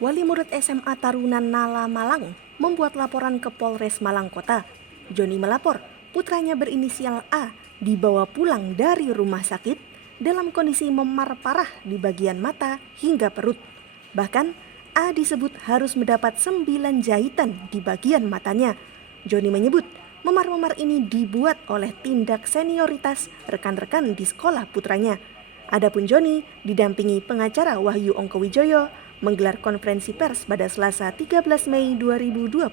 Wali murid SMA Taruna Nala Malang membuat laporan ke Polres Malang Kota. Joni melapor putranya berinisial A dibawa pulang dari rumah sakit dalam kondisi memar parah di bagian mata hingga perut. Bahkan A disebut harus mendapat 9 jahitan di bagian matanya. Joni menyebut memar-memar ini dibuat oleh tindak senioritas rekan-rekan di sekolah putranya. Adapun Joni didampingi pengacara Wahyu Ongkowijoyo menggelar konferensi pers pada Selasa 13 Mei 2025.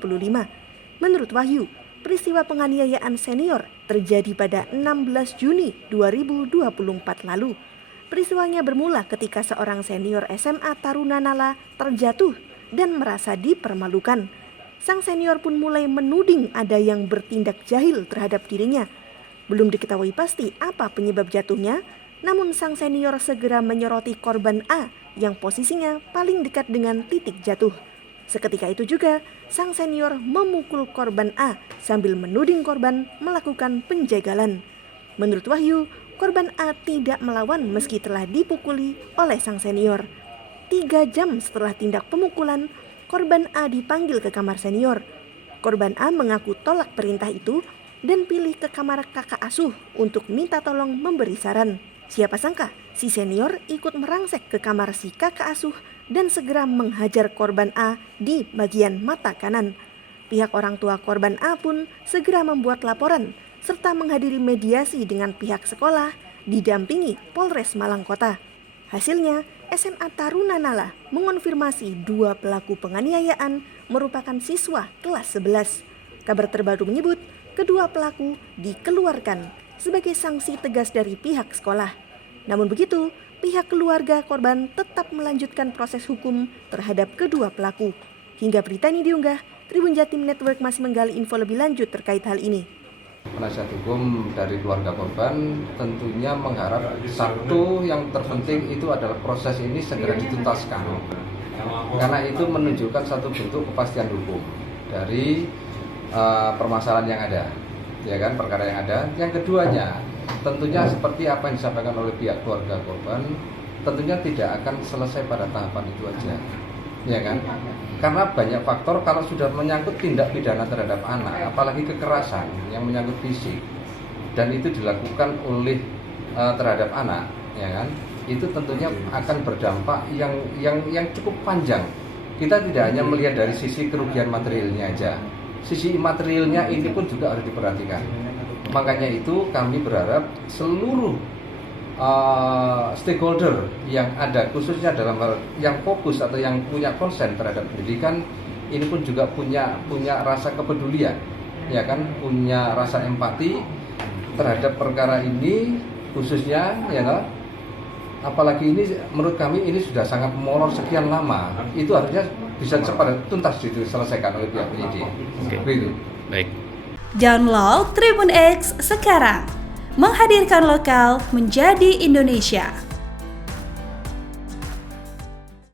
Menurut Wahyu, peristiwa penganiayaan senior terjadi pada 16 Juni 2024 lalu. Peristiwanya bermula ketika seorang senior SMA Taruna Nala terjatuh dan merasa dipermalukan. Sang senior pun mulai menuding ada yang bertindak jahil terhadap dirinya. Belum diketahui pasti apa penyebab jatuhnya, namun sang senior segera menyoroti korban A yang posisinya paling dekat dengan titik jatuh. Seketika itu juga, sang senior memukul korban A sambil menuding korban melakukan penjagalan. Menurut Wahyu, korban A tidak melawan meski telah dipukuli oleh sang senior. 3 jam setelah tindak pemukulan, korban A dipanggil ke kamar senior. Korban A mengaku tolak perintah itu dan pilih ke kamar kakak asuh untuk minta tolong memberi saran. Siapa sangka si senior ikut merangsek ke kamar si kakak asuh dan segera menghajar korban A di bagian mata kanan. Pihak orang tua korban A pun segera membuat laporan serta menghadiri mediasi dengan pihak sekolah didampingi Polres Malang Kota. Hasilnya, SMA Taruna Nala mengonfirmasi 2 pelaku penganiayaan merupakan siswa kelas 11. Kabar terbaru menyebut kedua pelaku dikeluarkan sebagai sanksi tegas dari pihak sekolah. Namun begitu, pihak keluarga korban tetap melanjutkan proses hukum terhadap kedua pelaku. Hingga berita ini diunggah, Tribun Jatim Network masih menggali info lebih lanjut terkait hal ini. Penasihat hukum dari keluarga korban tentunya mengharap satu yang terpenting itu adalah proses ini segera dituntaskan. Karena itu menunjukkan satu bentuk kepastian hukum dari permasalahan yang ada. Ya kan, perkara yang ada. Yang keduanya, tentunya seperti apa yang disampaikan oleh pihak keluarga korban, tentunya tidak akan selesai pada tahapan itu aja. Ya kan? Karena banyak faktor kalau sudah menyangkut tindak pidana terhadap anak, apalagi kekerasan yang menyangkut fisik dan itu dilakukan oleh terhadap anak, ya kan? Itu tentunya akan berdampak yang cukup panjang. Kita tidak hanya melihat dari sisi kerugian materialnya aja. Sisi imaterialnya ini pun juga harus diperhatikan. Makanya itu kami berharap seluruh stakeholder yang ada, khususnya dalam hal yang fokus atau yang punya konsen terhadap pendidikan, ini pun juga punya rasa kepedulian, ya kan, punya rasa empati terhadap perkara ini khususnya, ya kan. Apalagi ini menurut kami ini sudah sangat molor sekian lama, itu harusnya bisa cepat tuntas diselesaikan oleh pihak penyidik. Begitu. Baik. Download Tribun X sekarang, menghadirkan lokal menjadi Indonesia.